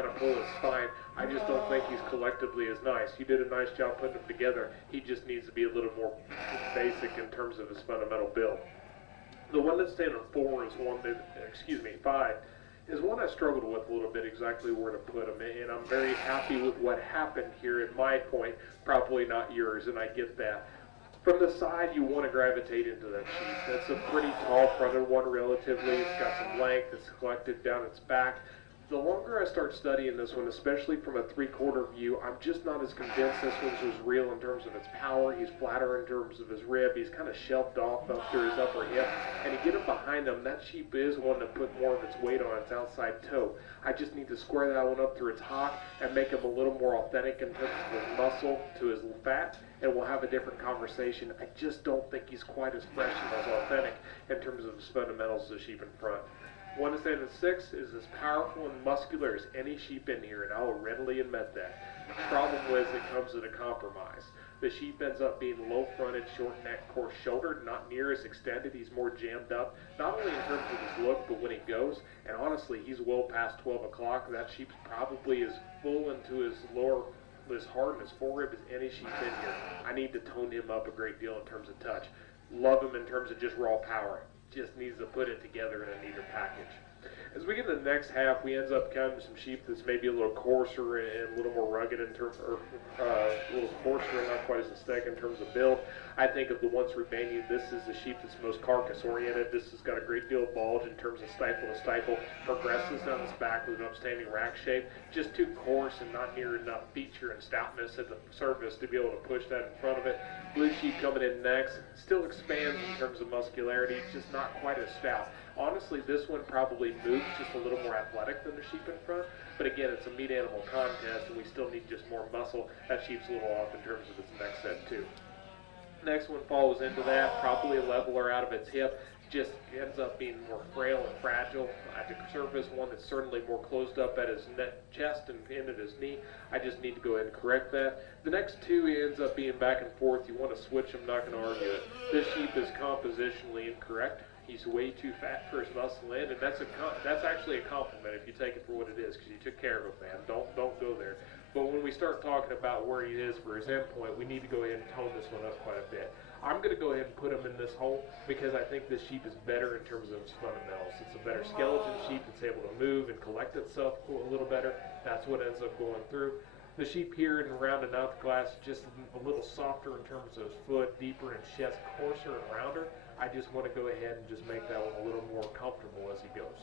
kind of pull is fine. I just don't think he's collectively as nice. You did a nice job putting them together. He just needs to be a little more basic in terms of his fundamental build. The one that's staying on 4 is one that, 5, is one I struggled with a little bit exactly where to put him. And I'm very happy with what happened here at my point, probably not yours, and I get that. From the side, you want to gravitate into that sheep. That's a pretty tall fronted one relatively. It's got some length. It's collected down its back. The longer I start studying this one, especially from a 3/4 view, I'm just not as convinced this one's as real in terms of its power. He's flatter in terms of his rib. He's kind of shelved off up through his upper hip. And you get up behind him, that sheep is one to put more of its weight on its outside toe. I just need to square that one up through its hock and make him a little more authentic in terms of his muscle to his fat, and we'll have a different conversation. I just don't think he's quite as fresh and as authentic in terms of his fundamentals as the sheep in front. One to stand at 6 is as powerful and muscular as any sheep in here, and I will readily admit that. The problem is it comes at a compromise. The sheep ends up being low-fronted, short-necked, coarse-shouldered, not near as extended. He's more jammed up, not only in terms of his look, but when he goes. And honestly, he's well past 12 o'clock. That sheep's probably as full into his heart and his forehead as any sheep in here. I need to tone him up a great deal in terms of touch. Love him in terms of just raw power. Just needs to put it together in a neater package. As we get to the next half, we end up counting some sheep that's maybe a little coarser and a little more rugged in terms, or a little coarser and not quite as aesthetic in terms of build. I think of the ones remaining, this is the sheep that's most carcass-oriented. This has got a great deal of bulge in terms of stifle to stifle. Progresses down its back with an upstanding rack shape. Just too coarse and not near enough feature and stoutness at the surface to be able to push that in front of it. Blue sheep coming in next. Still expands in terms of muscularity. It's just not quite as stout. Honestly, this one probably moves just a little more athletic than the sheep in front. But again, it's a meat animal contest, and we still need just more muscle. That sheep's a little off in terms of its next set, too. Next one follows into that, probably a leveler out of its hip. Just ends up being more frail and fragile. At the surface, one that's certainly more closed up at his chest and in at his knee. I just need to go ahead and correct that. The next two ends up being back and forth. You want to switch them, not going to argue it. This sheep is compositionally incorrect. He's way too fat for his muscle end, and that's actually a compliment if you take it for what it is, because you took care of him, man. Don't go there. But when we start talking about where he is for his endpoint, we need to go ahead and tone this one up quite a bit. I'm going to go ahead and put him in this hole because I think this sheep is better in terms of its fundamentals. It's a better skeleton sheep that's able to move and collect itself a little better. That's what ends up going through. The sheep here in rounded out the glass, just a little softer in terms of his foot, deeper in chest, coarser and rounder. I just want to go ahead and just make that one a little more comfortable as he goes.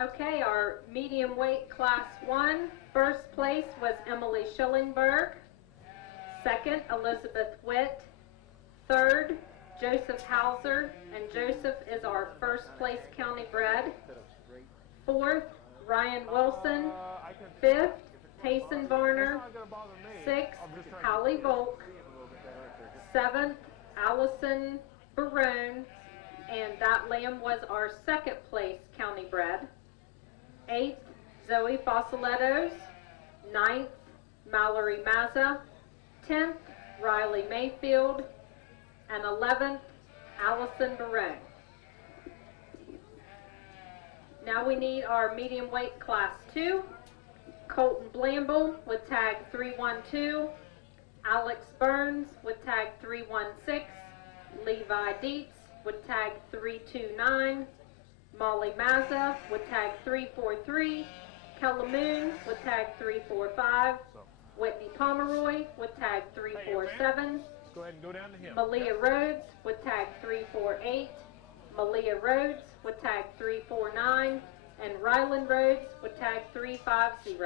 Okay, our medium weight class 1. First place was Emily Schillingberg. Second, Elizabeth Witt. Third, Joseph Hauser, and Joseph is our first place county bred. Fourth, Ryan Wilson. Fifth, Payson Varner. Sixth, Holly Volk. Seventh, Allison Barone, and that lamb was our second place county bred. Eighth, Zoe Fossilettos. Ninth, Mallory Mazza. 10th, Riley Mayfield. And 11th, Allison Barone. Now we need our medium weight class 2. Colton Blamble with tag 312. Alex Burns with tag 316. Levi Dietz with tag 329. Molly Mazza with tag 343. Kella Moon with tag 345. Whitney Pomeroy with tag 347. Go ahead and go down to him. Malia Rhodes with tag 348. Malia Rhodes with tag 349. And Ryland Rhodes with tag 350.